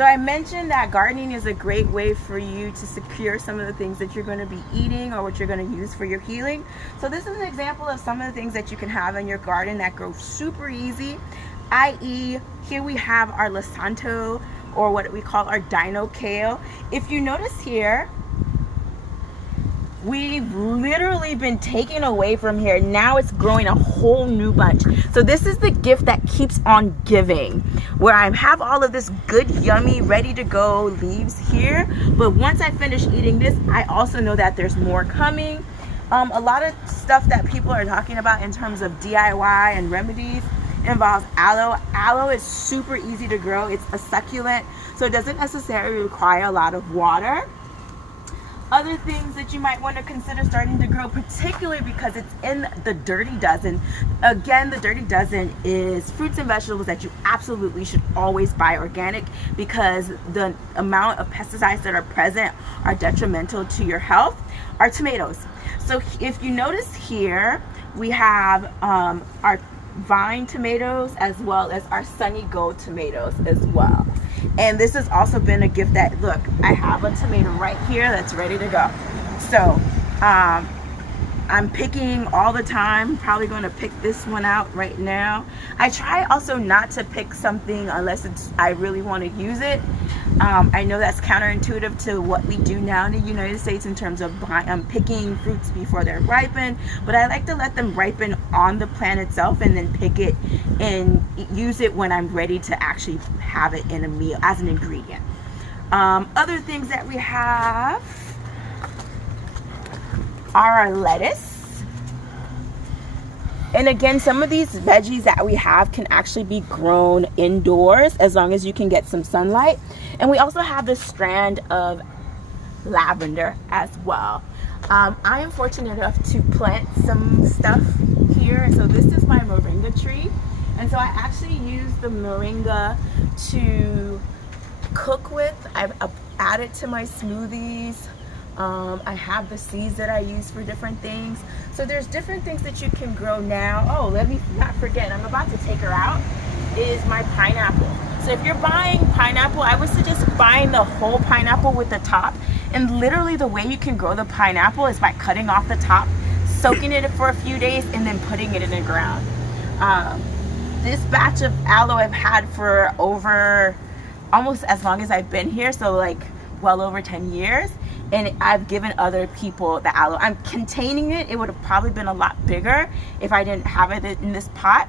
So I mentioned that gardening is a great way for you to secure some of the things that you're going to be eating or what you're going to use for your healing. So this is an example of some of the things that you can have in your garden that grow super easy, i.e. here we have our Lasanto, or what we call our dino kale. If you notice here, we've literally been taken away from here. Now it's growing a whole new bunch. So this is the gift that keeps on giving, where I have all of this good, yummy, ready to go leaves here. But once I finish eating this, I also know that there's more coming. A lot of stuff that people are talking about in terms of DIY and remedies involves aloe. Aloe is super easy to grow. It's a succulent, so it doesn't necessarily require a lot of water. Other things that you might want to consider starting to grow, particularly because it's in the Dirty Dozen. Again, the Dirty Dozen is fruits and vegetables that you absolutely should always buy organic, because the amount of pesticides that are present are detrimental to your health. Are tomatoes. So if you notice here, we have our vine tomatoes as well as our Sunny Gold tomatoes as well. And this has also been a gift that, look, I have a tomato right here that's ready to go. So I'm picking all the time. Probably going to pick this one out right now. I try also not to pick something unless I really want to use it. I know that's counterintuitive to what we do now in the United States in terms of picking fruits before they're ripened, but I like to let them ripen on the plant itself and then pick it and use it when I'm ready to actually have it in a meal as an ingredient. Other things that we have are our lettuce. And again, some of these veggies that we have can actually be grown indoors as long as you can get some sunlight. And we also have this strand of lavender as well. I am fortunate enough to plant some stuff here. So this is my Moringa tree. And so I actually use the Moringa to cook with. I've added to my smoothies. I have the seeds that I use for different things. So there's different things that you can grow now. Oh, let me not forget, I'm about to take her out, is my pineapple. So if you're buying pineapple, I would suggest buying the whole pineapple with the top. And literally the way you can grow the pineapple is by cutting off the top, soaking it for a few days, and then putting it in the ground. This batch of aloe I've had for over almost as long as I've been here, so like well over 10 years. And I've given other people the aloe. I'm containing it. It would have probably been a lot bigger if I didn't have it in this pot,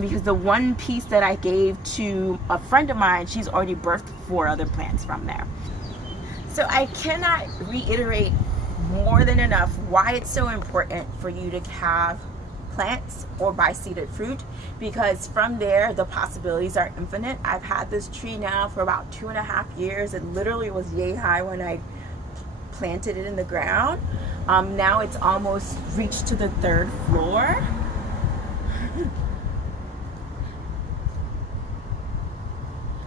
because the one piece that I gave to a friend of mine, she's already birthed 4 other plants from there. So I cannot reiterate more than enough why it's so important for you to have plants or buy seeded fruit, because from there the possibilities are infinite. I've had this tree now for about 2.5 years. It literally was yay high when I planted it in the ground. Now it's almost reached to the 3rd floor.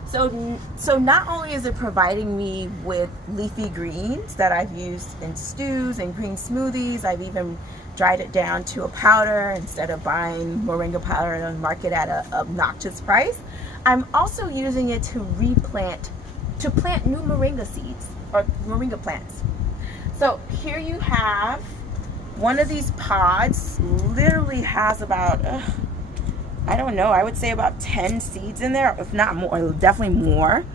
So not only is it providing me with leafy greens that I've used in stews and green smoothies, I've even dried it down to a powder instead of buying Moringa powder in the market at an obnoxious price. I'm also using it to plant new Moringa seeds or Moringa plants. So here you have one of these pods, literally has about, I don't know, I would say about 10 seeds in there, if not more, definitely more.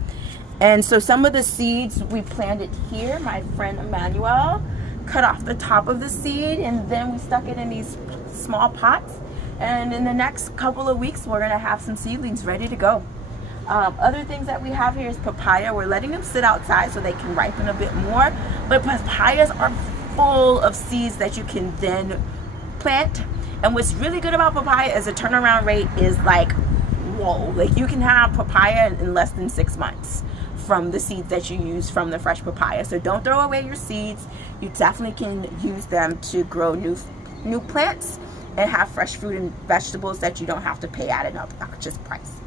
And so some of the seeds we planted here, my friend Emmanuel cut off the top of the seed, and then we stuck it in these small pots. And in the next couple of weeks, we're gonna have some seedlings ready to go. Other things that we have here is papaya. We're letting them sit outside so they can ripen a bit more, but papayas are full of seeds that you can then plant. And what's really good about papaya is the turnaround rate is like, whoa, like you can have papaya in less than 6 months from the seeds that you use from the fresh papaya. So don't throw away your seeds. You definitely can use them to grow new plants and have fresh fruit and vegetables that you don't have to pay at an obnoxious price.